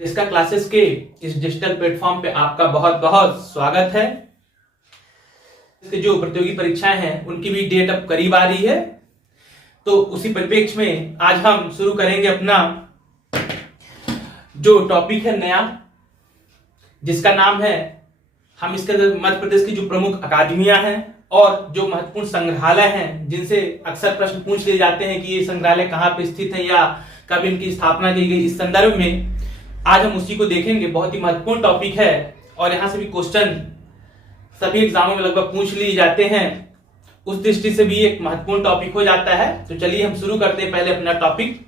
इसका क्लासेस के इस डिजिटल प्लेटफॉर्म पे आपका बहुत बहुत स्वागत है। जो प्रतियोगी परीक्षाएं हैं उनकी भी डेट अब करीब आ रही है, तो उसी परिप्रेक्ष्य में आज हम शुरू करेंगे अपना जो टॉपिक है नया, जिसका नाम है, हम इसके मध्य प्रदेश की जो प्रमुख अकादमियां हैं और जो महत्वपूर्ण संग्रहालय हैं जिनसे अक्सर प्रश्न पूछ लिए जाते हैं कि ये संग्रहालय कहाँ पे स्थित है या कब इनकी स्थापना की गई, इस संदर्भ में आज हम उसी को देखेंगे। बहुत ही महत्वपूर्ण टॉपिक है और यहाँ से भी क्वेश्चन सभी एग्जामों में लगभग पूछ लिए जाते हैं, उस दृष्टि से भी एक महत्वपूर्ण टॉपिक हो जाता है। तो चलिए हम शुरू करते हैं पहले अपना टॉपिक,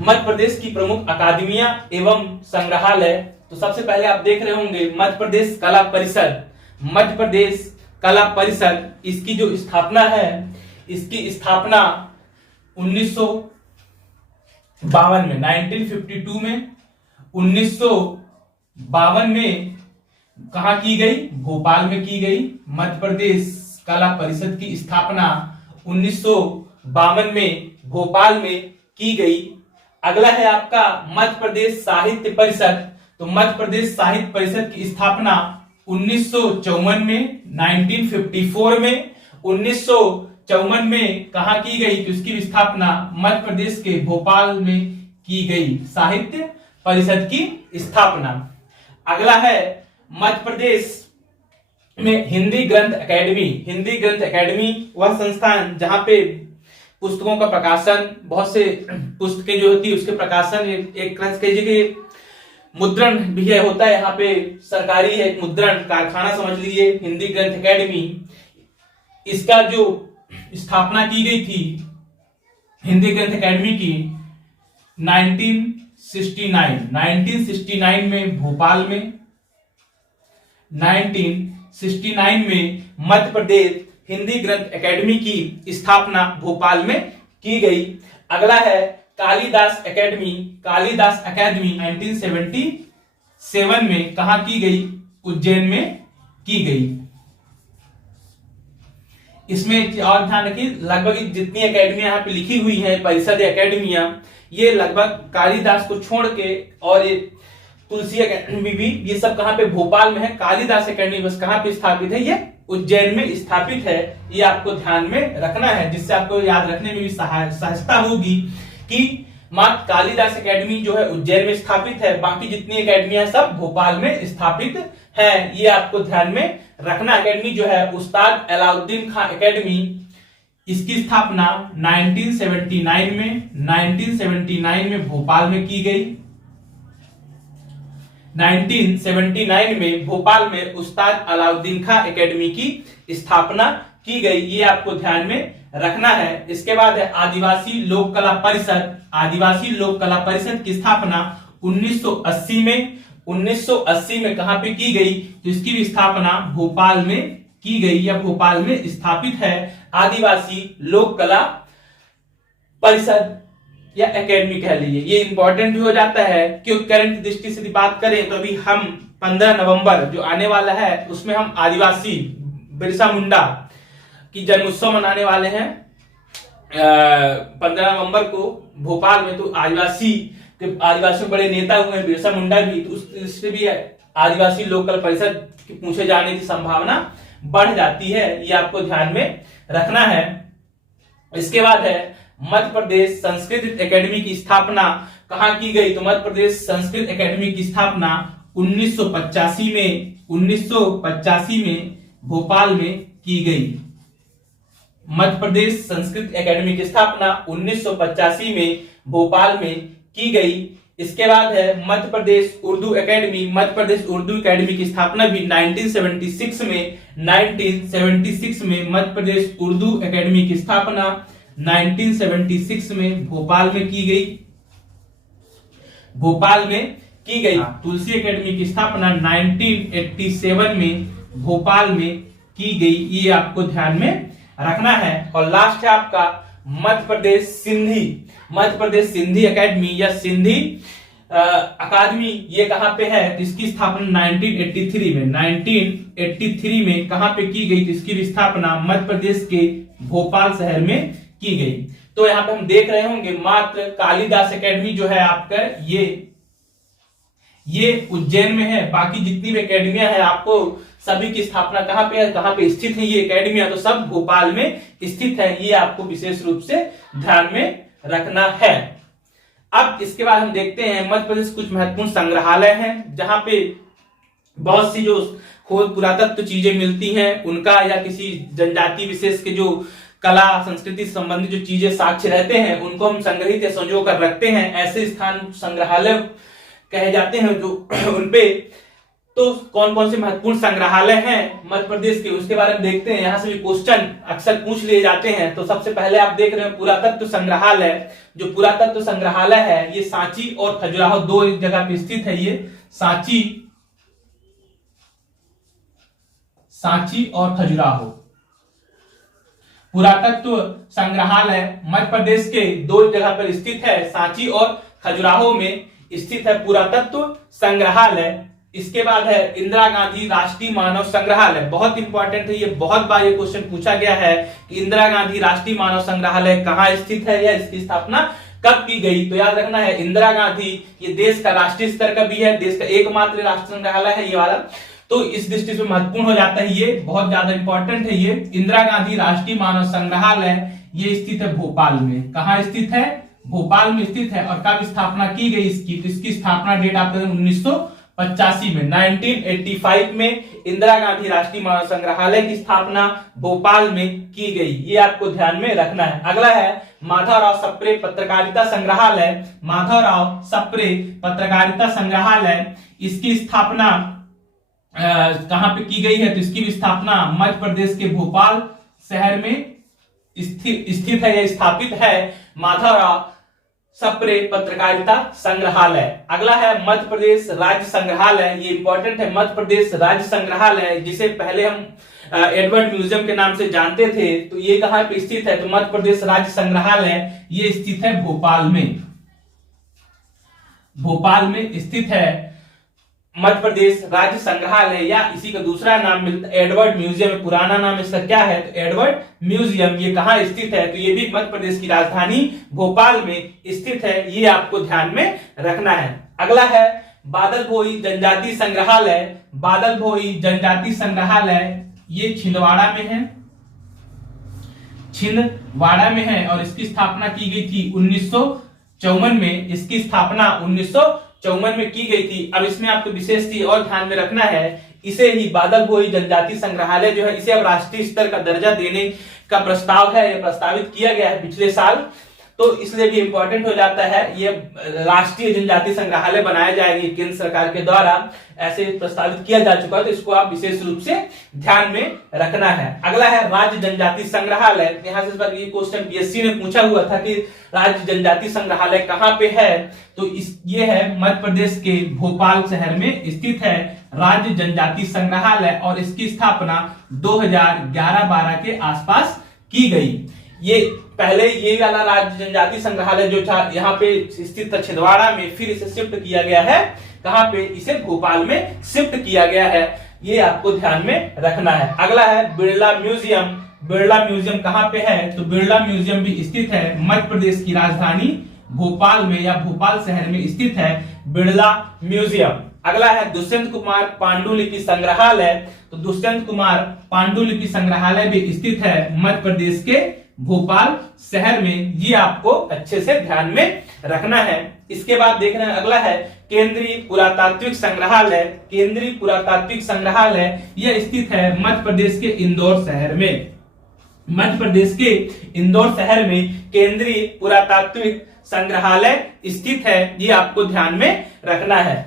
मध्य प्रदेश की प्रमुख अकादमियां एवं संग्रहालय। तो सबसे पहले आप देख रहे होंगे मध्य प्रदेश कला परिषद। मध्य प्रदेश कला परिषद, इसकी जो स्थापना है, इसकी स्थापना 1952 में, 1952 में, 1952 में कहा की गई? भोपाल में की गई। मध्य प्रदेश कला परिषद की स्थापना 1952 में भोपाल में की गई। अगला है आपका मध्य प्रदेश साहित्य परिषद। तो मध्य प्रदेश साहित्य परिषद की स्थापना 1954 में, 1954 में, 1954 में कहा की गई? तो इसकी स्थापना मध्य प्रदेश के भोपाल में की गई, साहित्य परिषद की स्थापना। अगला है मध्य प्रदेश में हिंदी ग्रंथ एकेडमी। हिंदी ग्रंथ एकेडमी वह संस्थान जहां पे पुस्तकों का प्रकाशन, बहुत से पुस्तकें जो होती है उसके प्रकाशन, एक तरह से कहिए मुद्रण भी है, होता है यहाँ पे, सरकारी है, एक मुद्रण कारखाना समझ लीजिए, हिंदी ग्रंथ एकेडमी। इसका जो स्थापना की गई थी हिंदी ग्रंथ एकेडमी की 1969 में भोपाल में, 1969 में मध्य प्रदेश हिंदी ग्रंथ एकेडमी की स्थापना भोपाल में की गई। अगला है कालिदास एकेडमी। कालिदास एकेडमी 1977 में कहां की गई? उज्जैन में की गई। इसमें और ध्यान रखिए, लगभग जितनी एकेडमियां यहाँ पे लिखी हुई है, परिषद एकेडमियां, ये लगभग कालिदास को छोड़ के, और ये तुलसी एकेडमी भी, ये सब कहां पे? भोपाल में है। कालिदास एकेडमी बस कहां पे स्थापित है? ये उज्जैन में स्थापित है। ये आपको ध्यान में रखना है, जिससे आपको याद रखने में भी सहजता होगी कि मात्र कालिदास एकेडमी जो है उज्जैन में स्थापित है, बाकी जितनी एकेडमियां सब भोपाल में स्थापित है। ये आपको ध्यान में रखना। एकेडमी जो है उस्ताद अलाउद्दीन खां एकेडमी, इसकी स्थापना 1979 में भोपाल में की गई। 1979 में भोपाल में उस्ताद अलाउद्दीन खां एकेडमी की स्थापना की गई। ये आपको ध्यान में रखना है। इसके बाद है आदिवासी लोक कला परिषद। आदिवासी लोक कला परिषद की स्थापना 1980 में, 1980 में कहां पे की गई? तो इसकी भी स्थापना भोपाल में की गई या भोपाल में स्थापित है आदिवासी लोक कला परिषद या एकेडमी कह लीजिए। ये इंपॉर्टेंट भी हो जाता है क्योंकि करंट दृष्टि से बात करें तो अभी हम 15 नवंबर जो आने वाला है उसमें हम आदिवासी बिरसा मुंडा की जन्मोत्सव मनाने वाले हैं 15 नवंबर को भोपाल में। तो आदिवासियों बड़े नेता हुए हैं बिरसा मुंडा भी, तो उससे भी आदिवासी लोक कला परिषद के पूछे जाने की संभावना बढ़ जाती है। ये आपको ध्यान में रखना है। इसके बाद है मध्य प्रदेश संस्कृत एकेडमी की स्थापना कहां की गई? तो मध्य प्रदेश संस्कृत एकेडमी की स्थापना 1985 में भोपाल में की गई। मध्य प्रदेश संस्कृत एकेडमी की स्थापना 1985 में भोपाल में की गई। इसके बाद है मध्य प्रदेश उर्दू एकेडमी। मध्य प्रदेश उर्दू एकेडमी की स्थापना भी 1976 में मध्य प्रदेश उर्दू एकेडमी की स्थापना 1976 में भोपाल में की गई। भोपाल में की गई। तुलसी एकेडमी की स्थापना 1987 में भोपाल में की गई। ये आपको ध्यान में रखना है। और लास्ट है आपका मध्य प्रदेश सिंधी। मध्य प्रदेश सिंधी एकेडमी या सिंधी अकादमी, ये कहां पे है? इसकी स्थापना 1983 में कहां पे की गई? इसकी भी स्थापना मध्य प्रदेश के भोपाल शहर में की गई। तो यहाँ पे हम देख रहे होंगे मात्र कालिदास एकेडमी जो है आपका, ये ये उज्जैन में है। बाकी जितनी भी एकेडमियां है आपको सभी की स्थापना कहाँ पे है, कहाँ पे स्थित है ये एकेडमियां, तो सब भोपाल में स्थित है। ये आपको विशेष रूप से ध्यान में रखना है। अब इसके बाद हम देखते हैं मध्य प्रदेश कुछ महत्वपूर्ण संग्रहालय हैं जहां पे बहुत सी जो खोज पुरातत्व चीजें मिलती हैं उनका, या किसी जनजाति विशेष के जो कला संस्कृति से संबंधित जो चीजें साक्ष्य रहते हैं उनको हम संग्रहित या संजो कर रखते हैं। ऐसे स्थान संग्रहालय कहे जाते हैं जो उनपे। तो कौन कौन से महत्वपूर्ण संग्रहालय हैं मध्य प्रदेश के, उसके बारे में देखते हैं। यहां से भी क्वेश्चन अक्सर पूछ लिए जाते हैं। तो सबसे पहले आप देख रहे हैं पुरातत्व संग्रहालय। जो पुरातत्व संग्रहालय है ये सांची और खजुराहो दो जगह पे स्थित है। ये सांची और खजुराहो पुरातत्व संग्रहालय मध्य प्रदेश के दो जगह पर स्थित है। सांची और खजुराहो में स्थित है पुरातत्व संग्रहालय। इसके बाद है इंदिरा गांधी राष्ट्रीय मानव संग्रहालय। बहुत इंपॉर्टेंट है ये, बहुत बार ये क्वेश्चन पूछा गया है कि इंदिरा गांधी राष्ट्रीय मानव संग्रहालय कहाँ स्थित है या इसकी स्थापना कब की गई। तो याद रखना है इंदिरा गांधी ये देश का राष्ट्रीय स्तर का भी है, देश का एकमात्र राष्ट्रीय संग्रहालय है ये वाला। तो इस दृष्टि से महत्वपूर्ण हो जाता है, ये बहुत ज्यादा इंपॉर्टेंट है। ये इंदिरा गांधी राष्ट्रीय मानव संग्रहालय ये स्थित है भोपाल में। कहाँ स्थित है? भोपाल में स्थित है। और कब स्थापना की गई इसकी? तो इसकी स्थापना डेट आपका 1985 में 1985 में इंदिरा गांधी राष्ट्रीय मानव संग्रहालय की स्थापना भोपाल में की गई। ये आपको ध्यान में रखना है। अगला है माधवराव सप्रे पत्रकारिता संग्रहालय। माधवराव सप्रे पत्रकारिता संग्रहालय, इसकी स्थापना कहां पे की गई है? तो इसकी भी स्थापना मध्य प्रदेश के भोपाल शहर में स्थित है या स्थापित है माधवराव सप्रे पत्रकारिता संग्रहालय। अगला है मध्य प्रदेश राज्य संग्रहालय। ये इंपॉर्टेंट है, मध्य प्रदेश राज्य संग्रहालय जिसे पहले हम एडवर्ड म्यूजियम के नाम से जानते थे। तो ये कहां पे स्थित है? तो मध्य प्रदेश राज्य संग्रहालय ये स्थित है भोपाल में। भोपाल में स्थित है मध्य प्रदेश राज्य संग्रहालय, या इसी का दूसरा नाम मिलता है एडवर्ड म्यूजियम। पुराना नाम इसका क्या है? तो एडवर्ड म्यूजियम। ये कहाँ स्थित है? तो ये भी मध्य प्रदेश की राजधानी भोपाल में स्थित है। ये आपको ध्यान में रखना है। अगला है बादल भोई जनजाति संग्रहालय। बादल भोई जनजाति संग्रहालय ये छिंदवाड़ा में है। छिंदवाड़ा में है और इसकी स्थापना की गई थी 1954 में। इसकी स्थापना 1954 में की गई थी। अब इसमें आपको विशेष चीज और ध्यान में रखना है, इसे ही बादल भोई जनजाति संग्रहालय जो है इसे अब राष्ट्रीय स्तर का दर्जा देने का प्रस्ताव है, यह प्रस्तावित किया गया है पिछले साल। तो इसलिए भी इंपॉर्टेंट हो जाता है, ये राष्ट्रीय जनजाति संग्रहालय बनाया जाएगी केंद्र सरकार के द्वारा, ऐसे प्रस्तावित किया जा चुका है। तो इसको आप विशेष रूप से ध्यान में रखना है। अगला है राज्य जनजाति संग्रहालय। यहाँ से इस बार ये क्वेश्चन पीएससी ने पूछा हुआ था कि राज्य जनजाति संग्रहालय कहाँ पे है। तो ये है मध्य प्रदेश के भोपाल शहर में स्थित है राज्य जनजाति संग्रहालय, और इसकी स्थापना 2011-12 के आसपास की गई। ये पहले ये वाला राज्य जनजाति संग्रहालय जो था यहाँ पे स्थित था छिंदवाड़ा में, फिर इसे शिफ्ट किया गया है कहाँ पे? इसे भोपाल में शिफ्ट किया गया है। ये आपको ध्यान में रखना है। अगला है बिरला म्यूजियम। बिरला म्यूजियम कहाँ पे है? तो बिरला म्यूजियम भी स्थित है मध्य प्रदेश की राजधानी भोपाल में, या भोपाल शहर में स्थित है बिरला म्यूजियम। अगला है दुष्यंत कुमार पांडुलिपि संग्रहालय। तो दुष्यंत कुमार पांडुलिपि संग्रहालय भी स्थित है मध्य प्रदेश के भोपाल शहर में। ये आपको अच्छे से ध्यान में रखना है। इसके बाद देख रहे हैं अगला है केंद्रीय पुरातात्विक संग्रहालय। केंद्रीय पुरातात्विक संग्रहालय यह स्थित है मध्य प्रदेश के इंदौर शहर में। मध्य प्रदेश के इंदौर शहर में केंद्रीय पुरातात्विक संग्रहालय स्थित है। ये आपको ध्यान में रखना है।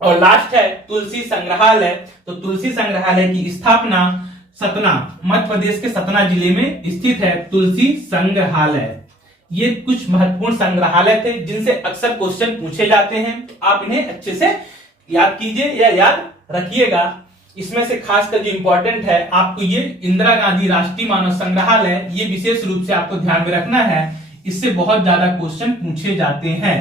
और लास्ट है तुलसी संग्रहालय। तो तुलसी संग्रहालय की स्थापना सतना, मध्य प्रदेश के सतना जिले में स्थित है तुलसी संग्रहालय। ये कुछ महत्वपूर्ण संग्रहालय थे जिनसे अक्सर क्वेश्चन पूछे जाते हैं। आप इन्हें अच्छे से याद कीजिए या याद रखिएगा। इसमें से खासकर जो इंपॉर्टेंट है आपको ये इंदिरा गांधी राष्ट्रीय मानव संग्रहालय, ये विशेष रूप से आपको ध्यान में रखना है। इससे बहुत ज्यादा क्वेश्चन पूछे जाते हैं।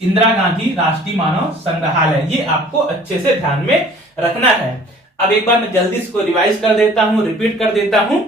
इंदिरा गांधी राष्ट्रीय मानव संग्रहालय ये आपको अच्छे से ध्यान में रखना है। अब एक बार मैं जल्दी इसको रिवाइज कर देता हूं, रिपीट कर देता हूं।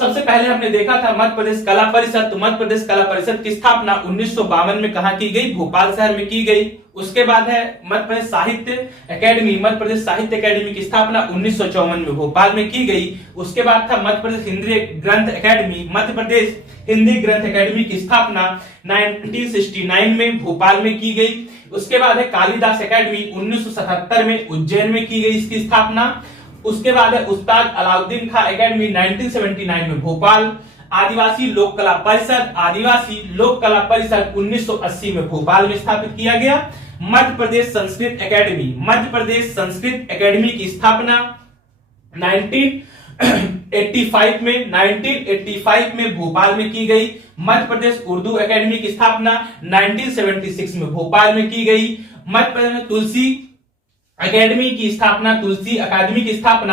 सबसे पहले हमने देखा था मध्य प्रदेश कला परिषद। तो मध्य प्रदेश कला परिषद की स्थापना 1952 में कहां की गई? भोपाल शहर में की गई। उसके बाद है मध्य प्रदेश साहित्य अकेडमी। मध्य प्रदेश साहित्य अकेडमी की स्थापना 1954 में भोपाल में की गई। उसके बाद था मध्य प्रदेश हिंदी ग्रंथ अकेडमी। मध्य प्रदेश हिंदी ग्रंथ अकेडमी की स्थापना 1969 में भोपाल में की गई। उसके बाद है कालिदास अकेडमी 1977 में उज्जैन में की गई इसकी स्थापना। उसके बाद है उस्ताद अलाउद्दीन खां अकेडमी 1979 में भोपाल। आदिवासी लोक कला परिषद 1980 में भोपाल में स्थापित किया गया। मध्य प्रदेश संस्कृत अकेडमी। मध्य प्रदेश संस्कृत अकेडमी की स्थापना 1985 में भोपाल में की गई। मध्य प्रदेश उर्दू अकेडमी की स्थापना 1976 में भोपाल में की गई। मध्य प्रदेश में तुलसी अकेडमी की स्थापना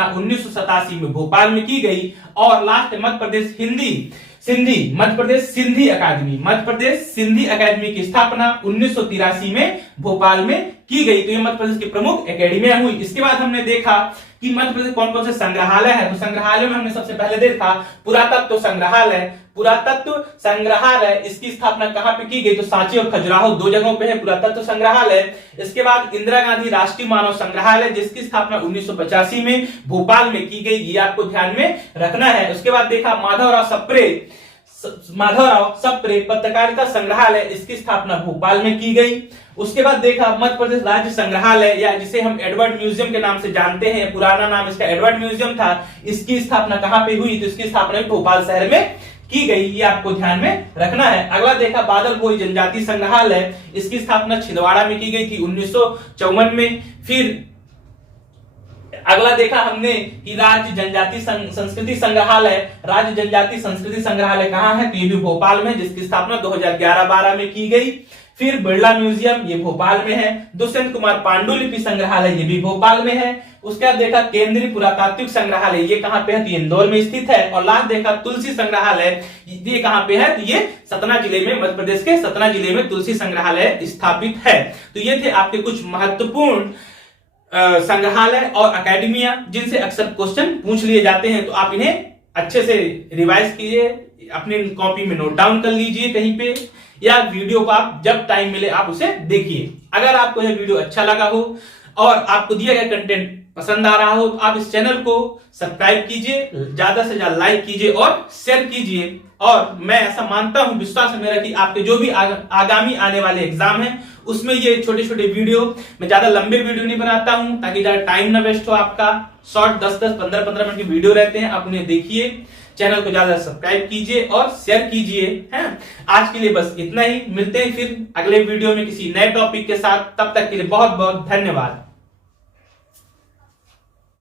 1987 में भोपाल में की गई। और लास्ट मध्य प्रदेश सिंधी अकादमी। मध्य प्रदेश सिंधी अकादमी की स्थापना 1983 में भोपाल में की गई। तो ये मध्य प्रदेश की प्रमुख अकेडमियां हुई। इसके बाद हमने देखा कि मध्य प्रदेश कौन कौन से संग्रहालय है। तो संग्रहालय में हमने सबसे पहले देखा पुरातत्व संग्रहालय। पुरातत्व संग्रहालय इसकी स्थापना कहां पे की गई? तो सांची और खजुराहो दो जगहों पे है पुरातत्व संग्रहालय। इसके बाद इंदिरा गांधी राष्ट्रीय मानव संग्रहालय जिसकी स्थापना 1985 में भोपाल में की गई। ये आपको ध्यान में रखना है। उसके बाद देखा माधवराव सप्रे पत्रकारिता संग्रहालय इसकी स्थापना भोपाल में की गई। उसके बाद देखा मध्य प्रदेश राज्य संग्रहालय या जिसे हम एडवर्ड म्यूजियम के नाम से जानते हैं, पुराना नाम इसका एडवर्ड म्यूजियम था, इसकी स्थापना कहां पे हुई? तो इसकी स्थापना भोपाल शहर में की गई। ये आपको ध्यान में रखना है। अगला देखा बादल भोई जनजाति संग्रहालय। इसकी स्थापना छिंदवाड़ा में की गई थी 1954 में। फिर अगला देखा हमने कि राज्य जनजाति संस्कृति संग्रहालय। राज्य जनजाति संस्कृति संग्रहालय कहां है? तो ये भी भोपाल में, जिसकी स्थापना 2011-12 में की गई। फिर बिरला म्यूजियम ये भोपाल में है। दुष्यंत कुमार पांडुलिपि संग्रहालय ये भी भोपाल में है। उसके बाद देखा केंद्रीय पुरातात्विक संग्रहालय ये कहां पे है? तो इंदौर में स्थित है। और लास्ट देखा तुलसी संग्रहालय ये कहां पे है? तो ये सतना जिले में, मध्य प्रदेश के सतना जिले में तुलसी संग्रहालय स्थापित है। तो ये थे आपके कुछ महत्वपूर्ण संग्रहालय और अकेडमियां जिनसे अक्सर क्वेश्चन पूछ लिए जाते हैं। तो आप इन्हें अच्छे से रिवाइज कीजिए, अपनी कॉपी में नोट डाउन कर लीजिए कहीं पे, या वीडियो को आप जब टाइम मिले आप उसे देखिए। अगर आपको यह वीडियो अच्छा लगा हो और आपको दिया गया कंटेंट पसंद आ रहा हो तो आप इस चैनल को सब्सक्राइब कीजिए, ज्यादा से ज्यादा लाइक कीजिए और शेयर कीजिए। और मैं ऐसा मानता हूं, विश्वास है मेरा कि आपके जो भी आगामी आने वाले एग्जाम है उसमें ये छोटे छोटे वीडियो, मैं ज्यादा लंबे वीडियो नहीं बनाता हूं ताकि ज्यादा टाइम ना वेस्ट हो आपका। शॉर्ट 10-10, 15-15 मिनट की वीडियो रहते हैं, आप उन्हें देखिए। चैनल को ज्यादा सब्सक्राइब कीजिए और शेयर कीजिए। हैं? आज के लिए बस इतना ही। मिलते हैं फिर अगले वीडियो में किसी नए टॉपिक के साथ। तब तक के लिए बहुत बहुत धन्यवाद।